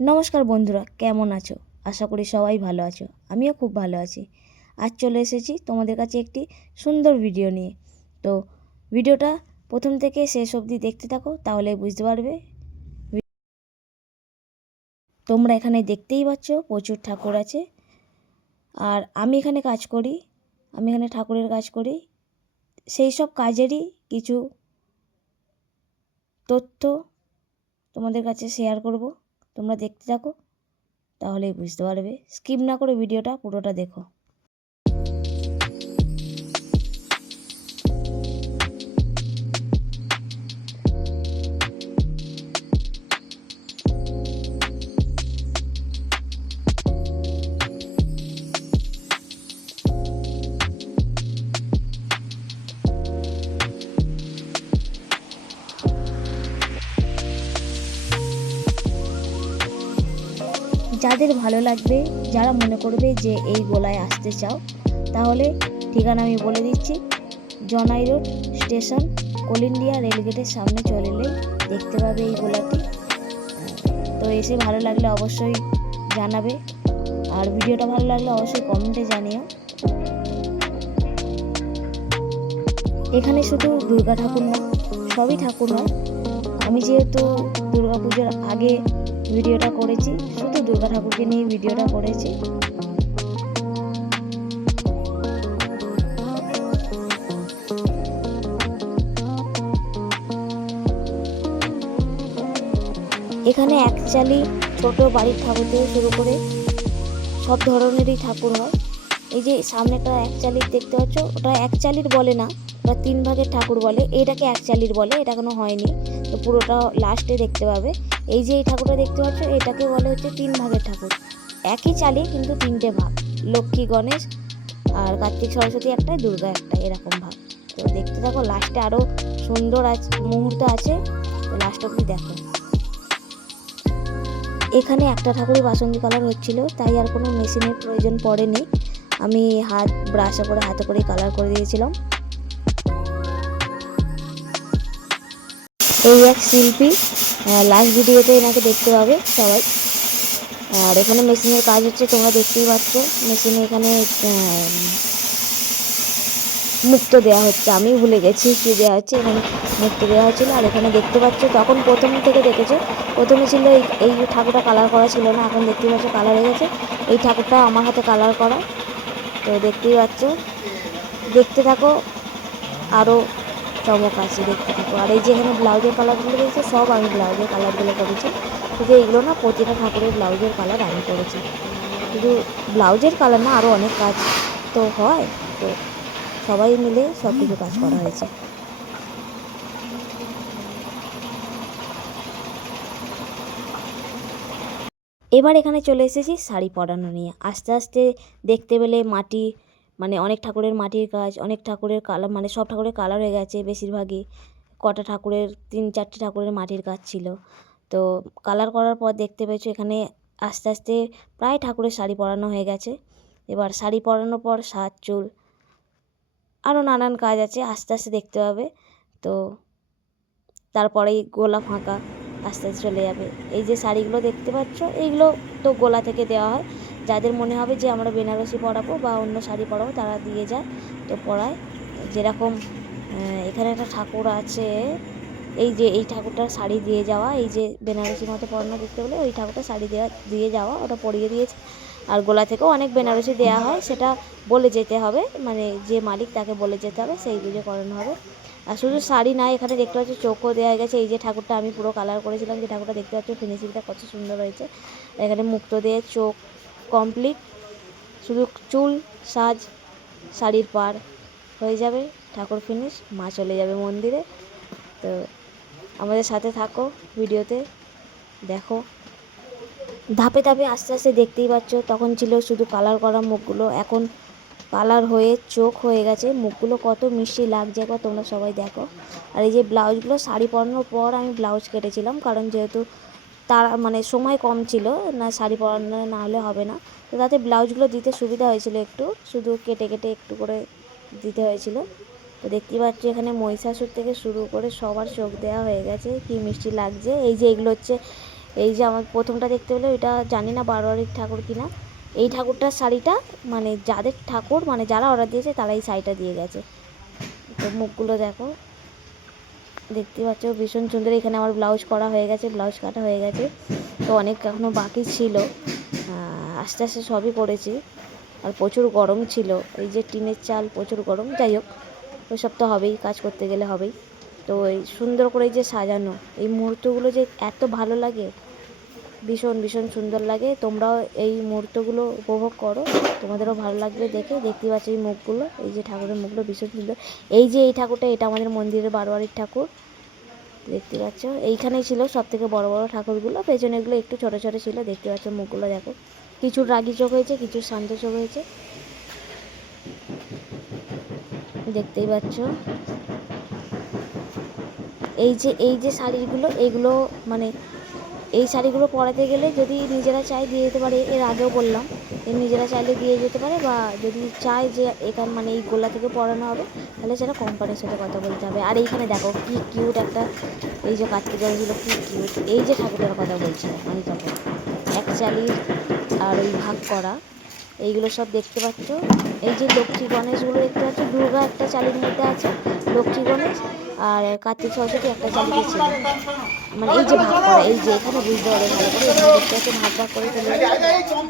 নমস্কার বন্ধুরা, কেমন আছো? আশা করি সবাই ভালো আছো। আমিও খুব ভালো আছি। আজ চলে এসেছি তোমাদের কাছে একটি সুন্দর ভিডিও নিয়ে। তো ভিডিওটা প্রথম থেকে শেষ অবধি দেখতে থাকো, তাহলে বুঝতে পারবে। তোমরা এখানে দেখতেই পাচ্ছ, প্রচুর ঠাকুর আছে। আর আমি এখানে কাজ করি, আমি এখানে ঠাকুরের কাজ করি। সেই সব কাজেরই কিছু তথ্য তোমাদের কাছে শেয়ার করব। তোমরা দেখতে থাকো তাহলেই বুঝতে পারবে। স্কিপ না করে ভিডিওটা পুরোটা দেখো। যাদের ভালো লাগবে, যারা মনে করবে যে এই গোলায় আসতে চাও, তাহলে ঠিকানা আমি বলে দিচ্ছি। Janai road station Coal India রেলগেটের সামনে চলে এলেই দেখতে পাবে এই গোলাটি। তো এসে ভালো লাগলে অবশ্যই জানাবে। আর ভিডিওটা ভালো লাগলে অবশ্যই কমেন্টে জানিও। এখানে শুধু দুর্গা ঠাকুর না সবই ঠাকুর আমি যেহেতু দুর্গা পুজোর আগে ভিডিওটা করেছি। শুধু দুর্গা ঠাকুরকে নিয়ে ভিডিওটা করেছি। এখানে একচালি ছোট বাড়ির ঠাকুর থেকে শুরু করে সব ধরনেরই ঠাকুর হয়। এই যে সামনেটা একচালির দেখতে পাচ্ছ, ওটা একচালির বলে না। ওটা তিন ভাগের ঠাকুর বলে, এটাকে এক চালির বলে, এটা কোনো হয়নি। তো পুরোটা লাস্টে দেখতে পাবে। এই যে এই ঠাকুরটা দেখতে পাচ্ছ, এটাকে বলে হচ্ছে তিন ভাগের ঠাকুর। একই চালি, কিন্তু তিনটে ভাগ। লক্ষ্মী, গণেশ আর কার্তিক সরস্বতী একটাই, দুর্গা একটা এরকম ভাগ। তো দেখতে থাকো লাস্টে আরও সুন্দর আছে মুহূর্ত আছে। লাস্ট অব্দি দেখো। এখানে একটা ঠাকুরই বাসন্তী কালার হচ্ছিল, তাই আর কোনো মেশিনের প্রয়োজন পড়েনি। আমি হাত ব্রাশে করে হাতে করে কালার করে দিয়েছিলাম। এই এক শিল্পী লাস্ট ভিডিওতে এনাকে দেখতে পাবে সবাই। আর এখানে মেশিনের কাজ হচ্ছে, তোমরা দেখতেই পাচ্ছ, মেশিনে এখানে মুক্ত দেওয়া হচ্ছে। আমি ভুলে গেছি কী দেওয়া হচ্ছে, এখানে মুক্ত দেওয়া হচ্ছিল। আর এখানে দেখতে পাচ্ছ, তখন প্রথম থেকে দেখেছ, প্রথমে ছিল এই এই ঠাকুরটা কালার করা ছিল না, এখন দেখতেই পাচ্ছ কালার হয়ে গেছে। এই ঠাকুরটা আমার হাতে কালার করা। তো দেখতেই পাচ্ছ। দেখতে থাকো আরও চমক আছে দেখতে থাকো। আর এই যে এখানে ব্লাউজের কালারগুলো রয়েছে, সব আমি ব্লাউজের কালারগুলো করেছি। শুধু এইগুলো না, প্রতিটা ঠাকুরের ব্লাউজের কালার আমি করেছি। শুধু ব্লাউজের কালার না আরও অনেক কাজ তো হয়। তো সবাই মিলে সব কিছু কাজ করা হয়েছে। এবার এখানে চলে এসেছি শাড়ি পরানো নিয়ে। আস্তে আস্তে দেখতে পেলে মাটি মানে অনেক ঠাকুরের মাটির কাজ অনেক ঠাকুরের কালার মানে সব ঠাকুরের কালার হয়ে গেছে বেশিরভাগই। কটা ঠাকুরের, তিন চারটে ঠাকুরের মাটির কাজ ছিল। তো কালার করার পর দেখতে পেয়েছ এখানে আস্তে আস্তে প্রায় ঠাকুরের শাড়ি পরানো হয়ে গেছে। এবার শাড়ি পরানোর পর সাত চুল আরও নানান কাজ আছে, আস্তে আস্তে দেখতে পাবে তো তারপরেই গোলা ফাঁকা, আস্তে আস্তে চলে যাবে। এই যে শাড়িগুলো দেখতে পাচ্ছ, এইগুলো তো গোলা থেকে দেওয়া হয়। যাদের মনে হবে যে আমরা বেনারসি পরাবো বা অন্য শাড়ি পরাবো তারা দিয়ে যায় তো পরায় যেরকম এখানে একটা ঠাকুর আছে, এই যে এই ঠাকুরটার শাড়ি দিয়ে যাওয়া, এই যে বেনারসির মতো পরানো দেখতে পেলে ওই ঠাকুরটা শাড়ি দেওয়া দিয়ে যাওয়া, ওটা পরিয়ে দিয়েছে। আর গোলা থেকেও অনেক বেনারসি দেওয়া হয়, সেটা বলে যেতে হবে মানে যে মালিক তাকে বলে যেতে হবে, সেই বুঝে করানো হবে। আর শুধু শাড়ি নাই এখানে দেখতে পাচ্ছ চোখও দেওয়া গেছে, এই যে ঠাকুরটা আমি পুরো কালার করেছিলাম, যে ঠাকুরটা দেখতে পাচ্ছ, ফিনিশিংটা কত সুন্দর হয়েছে। এখানে মুক্ত দিয়ে চোখ কমপ্লিট শুধু চুল, সাজ, শাড়ির পার হয়ে যাবে, ঠাকুর ফিনিশ মা চলে যাবে মন্দিরে। তো আমাদের সাথে থাকো ভিডিওতে, দেখো। ধাপে ধাপে আস্তে আস্তে দেখতেই পাচ্ছ, তখন ছিল শুধু কালার করা মুখগুলো, এখন কালার হয়ে চোখ হয়ে গেছে, মুখগুলো কত মিষ্টি লাগছে, একবার তোমরা সবাই দেখো। আর এই যে ব্লাউজগুলো শাড়ি পরানোর পর আমি ব্লাউজ কেটেছিলাম, কারণ যেহেতু তার মানে সময় কম ছিল, না শাড়ি পরানো না হলে হবে না। তো তাতে ব্লাউজগুলো দিতে সুবিধা হয়েছিল একটু, শুধু কেটে কেটে একটু করে দিতে হয়েছিল। তো দেখতেই পাচ্ছি এখানে মহিষাসুর থেকে শুরু করে সবার চোখ দেওয়া হয়ে গেছে, কি মিষ্টি লাগছে। এই যে এগুলো হচ্ছে, এই যে আমার প্রথমটা দেখতে পেলে ওইটা জানি না বারোয়ারির ঠাকুর কিনা। এই ঠাকুরটার শাড়িটা মানে যাদের ঠাকুর মানে যারা অর্ডার দিয়েছে, তারা এই শাড়িটা দিয়ে গেছে। তো মুখগুলো দেখো। দেখতে পাচ্ছ, ভীষণ সুন্দর এখানে আমার ব্লাউজ করা হয়ে গেছে, ব্লাউজ কাটা হয়ে গেছে। তো অনেক এখনও বাকি ছিল। আস্তে আস্তে সবই করেছি আর প্রচুর গরম ছিল। এই যে টিনের চাল প্রচুর গরম। যাই হোক ওইসব তো হবেই, কাজ করতে গেলে হবেই। তো এই সুন্দর করে যে সাজানো, এই মুহূর্তগুলো যে এত ভালো লাগে। ভীষণ ভীষণ সুন্দর লাগে। তোমরাও এই মুহূর্তগুলো উপভোগ করো। তোমাদেরও ভালো লাগবে দেখে। দেখতে পাচ্ছ এই মুখগুলো। এই যে ঠাকুরের মুখগুলো ভীষণ সুন্দর। এই যে এই ঠাকুরটা, এটা আমাদের মন্দিরের বারোয়ারির ঠাকুর। দেখতে পাচ্ছ? এইখানেই ছিল সব থেকে বড় বড় ঠাকুরগুলো। পেছনেগুলো একটু ছোট ছোট ছিল। দেখতে পাচ্ছ মুখগুলো, দেখো। কিছু রাগি চোখ হয়েছে, কিছু শান্ত চোখ হয়েছে। দেখতেই পাচ্ছ? এই যে এই যে শাড়িগুলো এইগুলো মানে এই শাড়িগুলো পরাতে গেলে যদি নিজেরা চায় দিয়ে যেতে পারে, এর আগেও বললাম। নিজেরা চাইলে দিয়ে যেতে পারে বা যদি চায় যে এখান মানে এই গোলা থেকে পরানো হবে, তাহলে সেটা কোম্পানির সাথে কথা বলতে হবে। আর এইখানে দেখো কি কিউট একটা, এই যে কার্তিক গণেশগুলো কি কিউট এই যে ঠাকুরের কথা বলছি আমি তখন। এক চালির আর ওই ভাগ করা, এইগুলো সব দেখতে পাচ্ছ। এই যে লক্ষ্মী গণেশগুলো দেখতে পাচ্ছ, দুর্গা একটা চালির মধ্যে আছে, লক্ষ্মী গণেশ আর কার্তিক সরস্বতী একটা চালিতে ছিল মানে এই যে ভাগ করা এই যে এখানে বুঝতে পারবে ভালো করে এখানে ভাগ ভাগ করে ফেলে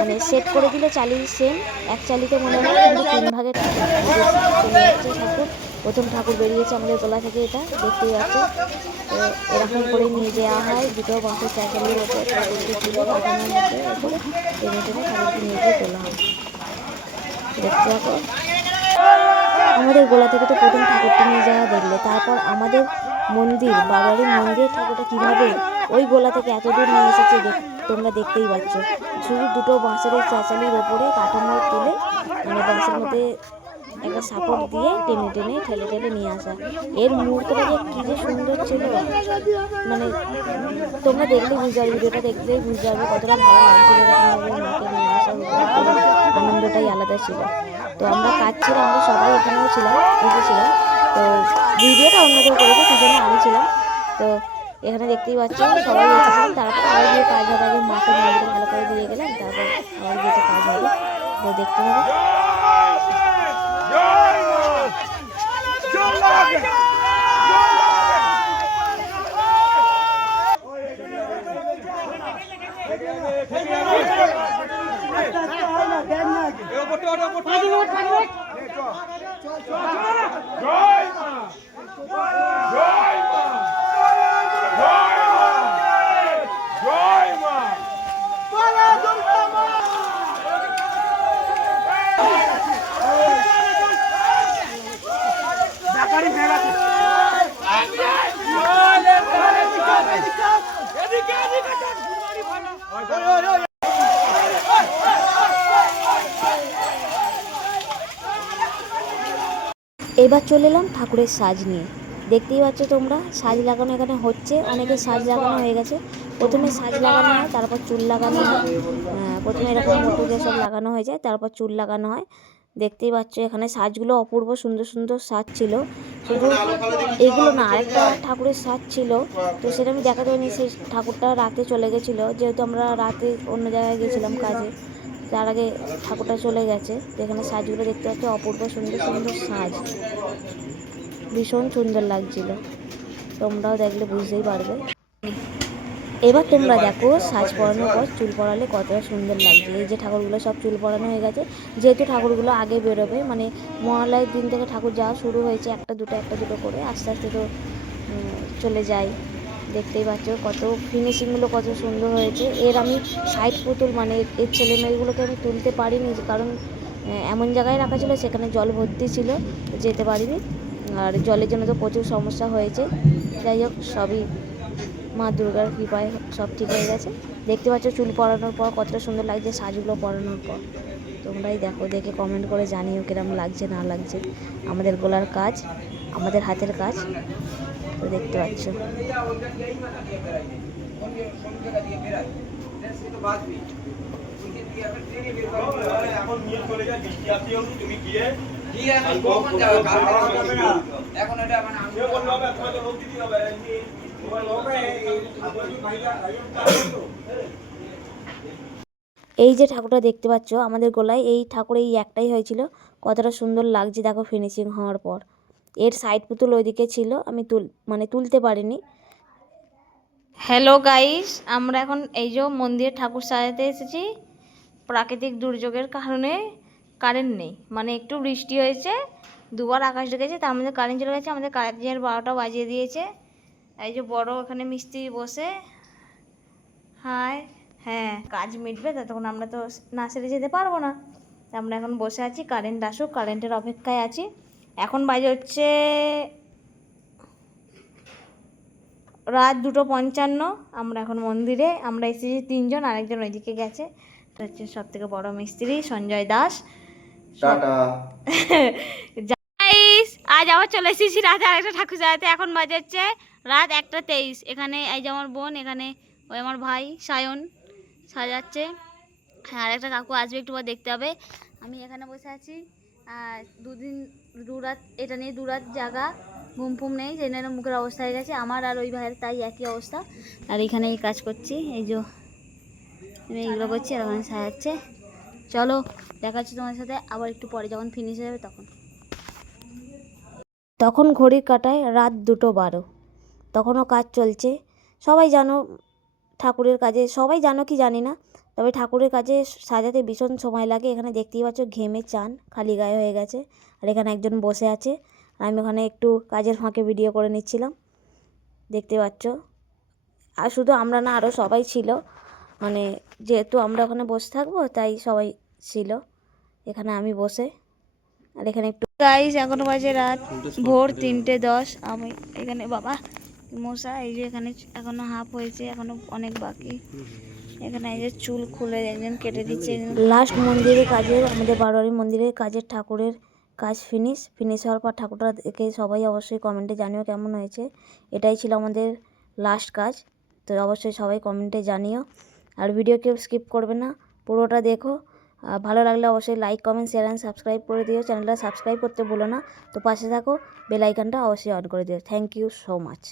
মানে সেট করে দিলে চালি সেম, এক চালিতে মনে হয় কিন্তু তিন ভাগে ঠাকুর, প্রথম ঠাকুর বেরিয়েছে আমাদের গলা থেকে এটা, দেখতেই পাচ্ছ তো এরকম করে নিয়ে যাওয়া হয়, দুটো বাঁশের চাচালির ওপর তুলে কাটানোর মধ্যে ওপরে টেনে টেনে ঠাকুরকে নিয়ে গিয়ে তোলা হয়। দেখতে আমাদের গোলা থেকে তো প্রথম ঠাকুরটা নিয়ে যাওয়া দেখলে, তারপর আমাদের মন্দির বাবারির মন্দিরের ঠাকুরটা কীভাবে? ওই গোলা থেকে এত দূর নিয়ে এসেছে তোমরা দেখতেই পাচ্ছ। শুধু দুটো বাঁশের চাচালির ওপরে কাঠামো তুলে মানে বাঁশের মধ্যে একটা সাপোর্ট দিয়ে টেনে টেনে, ঠেলে ঠেলে নিয়ে আসা। এর মুহূর্তটা যে কী যে সুন্দর ছিল। মানে তোমরা দেখলেই বুঝতে পারবে, ভিডিওটা দেখলেই বুঝতে পারবে কতটা ভালো লাগছিল মাকে নিয়ে আসা আনন্দটাই আলাদা ছিল। তো আমরা কাজ ছিল, আমরা সবাই এখানেও ছিলাম এসেছিলাম ভিডিওটা অন্য কেউ করেছে সেই জন্য আমি ছিলাম তো এখানে দেখতেই পাচ্ছ সবাই এসেছিলাম তারপর আবার গিয়ে কাজ হবে আগে মাকে মন্দিরে ভালো করে দিয়ে গেলাম তারপর আবার গিয়ে কাজ হবে তো দেখতে হবে জয় এবার চলে এলাম ঠাকুরের সাজ নিয়ে। দেখতেই পাচ্ছ তোমরা, সাজ লাগানো এখানে হচ্ছে, অনেকে সাজ লাগানো হয়ে গেছে। প্রথমে সাজ লাগানো হয়, তারপর চুল লাগানো হয়। প্রথমে এরকম মুটুকে সব লাগানো হয়ে যায়, তারপর চুল লাগানো হয়। দেখতেই পাচ্ছ এখানে সাজগুলো অপূর্ব সুন্দর সুন্দর সাজ ছিল। শুধু এগুলো না, আরেকটা ঠাকুরের সাজ ছিল। তো সেটা আমি দেখাতে পারিনি, সেই ঠাকুরটা রাতে চলে গেছিল। যেহেতু আমরা রাতে অন্য জায়গায় গেছিলাম কাজে। তার আগে ঠাকুরটা চলে গেছে। যেখানে সাজগুলো দেখতে পাচ্ছ, অপূর্ব সুন্দর সুন্দর সাজ। ভীষণ সুন্দর লাগছিল। তোমরাও দেখলে বুঝতেই পারবে। এবার তোমরা দেখো, সাজ পরানোর পর চুল পরালে কতটা সুন্দর লাগছে। এই যে ঠাকুরগুলো সব চুল পরানো হয়ে গেছে। যেহেতু ঠাকুরগুলো আগে বেরোবে মানে মহালয়ের দিন থেকে ঠাকুর যাওয়া শুরু হয়েছে, একটা দুটো একটা দুটো করে, আস্তে আস্তে তো চলে যায়। দেখতেই পাচ্ছ, কত ফিনিশিংগুলো কত সুন্দর হয়েছে। এর আমি সাইড পুতুল মানে এর ছেলে মেয়েগুলোকে আমি তুলতে পারিনি, কারণ এমন জায়গায় রাখা ছিল সেখানে জল ভর্তি ছিল, যেতে পারিনি। আর জলের জন্য তো প্রচুর সমস্যা হয়েছে। যাই হোক, সবই মা দুর্গার কৃপায় সব ঠিক হয়ে গেছে। দেখতে পাচ্ছ, চুল পরানোর পর কতটা সুন্দর লাগছে, সাজগুলো পরানোর পর। তোমরাই দেখো, দেখে কমেন্ট করে জানিও কিরম লাগছে, না লাগছে। আমাদের গোলার কাজ, আমাদের হাতের কাজ। তো দেখতে পাচ্ছ। এই যে ঠাকুরটা দেখতে পাচ্ছ আমাদের গোলায়, এই ঠাকুর এই একটাই হয়েছিল। কতটা সুন্দর লাগছে দেখো ফিনিশিং হওয়ার পর। এর সাইড পুতুল ওইদিকে ছিল, আমি তুল মানে তুলতে পারিনি। হ্যালো গাইস আমরা এখন এই যে মন্দিরে ঠাকুর সাজাতে এসেছি। প্রাকৃতিক দুর্যোগের কারণে কারেন্ট নেই। মানে একটু বৃষ্টি হয়েছে, দুবার আকাশ ডেকেছে, তার মধ্যে কারেন্ট চলে গেছে, আমাদের কারেন্টের বারোটা বাজিয়ে দিয়েছে। এই যে বড় এখানে মিস্ত্রি বসে। হাই হ্যাঁ কাজ মিটবে, ততক্ষণ আমরা তো না সেরে যেতে পারব না। আমরা এখন বসে আছি কারেন্ট আসুক কারেন্টের অপেক্ষায় আছি। এখন বাজে হচ্ছে রাত দুটো পঞ্চান্ন। আমরা এখন মন্দিরে আমরা এসেছি তিনজন আরেকজন ওইদিকে গেছে। এটা হচ্ছে সব থেকে বড় মিস্ত্রি সঞ্জয় দাস। আজ আবার চলে এসেছি রাতে আরেকটা ঠাকুর সাজাতে এখন বাজে হচ্ছে রাত একটা তেইশ। এখানে এই যে আমার বোন এখানে ওই আমার ভাই সায়ন সাজাচ্ছে। হ্যাঁ আরেকটা কাকু আসবে একটু দেখতে হবে। আমি এখানে বসে আছি। আর দুদিন দু রাত এটা নিয়ে দুরাত জায়গা ঘুম ফুম নেই জন্য মুখের অবস্থা হয়ে গেছে। আমার আর ওই ভাইয়ের তাই একই অবস্থা। আর এখানে এই কাজ করছি, এই যে আমি এইগুলো করছি আর ওখানে সাজাচ্ছে চলো, দেখা হচ্ছে তোমার সাথে। আবার একটু পরে যখন ফিনিশ হয়ে যাবে তখন। তখন ঘড়ির কাটায় রাত দুটো বারো। তখনও কাজ চলছে। সবাই জানো ঠাকুরের কাজে, সবাই জানো কি জানি না। তবে ঠাকুরের কাজে সাজাতে ভীষণ সময় লাগে। এখানে দেখতেই পাচ্ছ ঘেমে চান, খালি গায়ে হয়ে গেছে। আর এখানে একজন বসে আছে। আমি ওখানে একটু কাজের ফাঁকে ভিডিও করে নিচ্ছিলাম। দেখতে পাচ্ছ? আর শুধু আমরা না আরও সবাই ছিল। মানে যেহেতু আমরা ওখানে বসে থাকব, তাই সবাই ছিল। এখানে আমি বসে। আর এখানে একটু গাইস এখনও বাজে রাত ভোর তিনটে দশ। আমি এখানে বাবা মশা এই যে এখানে এখনও হাফ হয়েছে, এখনও অনেক বাকি। এখানে এই যে চুল খুলে একজন কেটে দিচ্ছে। লাস্ট মন্দিরের কাজের, আমাদের বারোয়ারি মন্দিরের কাজের ঠাকুরের কাজ ফিনিশ ফিনিশ হওয়ার পর ঠাকুরটা দেখে সবাই অবশ্যই কমেন্টে জানিও কেমন হয়েছে। এটাই ছিল আমাদের লাস্ট কাজ, তো অবশ্যই সবাই কমেন্টে জানিও। আর ভিডিও কেউ স্কিপ করবে না, পুরোটা দেখো। আর ভালো লাগলে অবশ্যই like comment share and subscribe করে দিও। চ্যানেলটা সাবস্ক্রাইব করতে ভুলো না, তো পাশে থাকো বেল আইকনটা অবশ্যই অন করে দিও। Thank you so much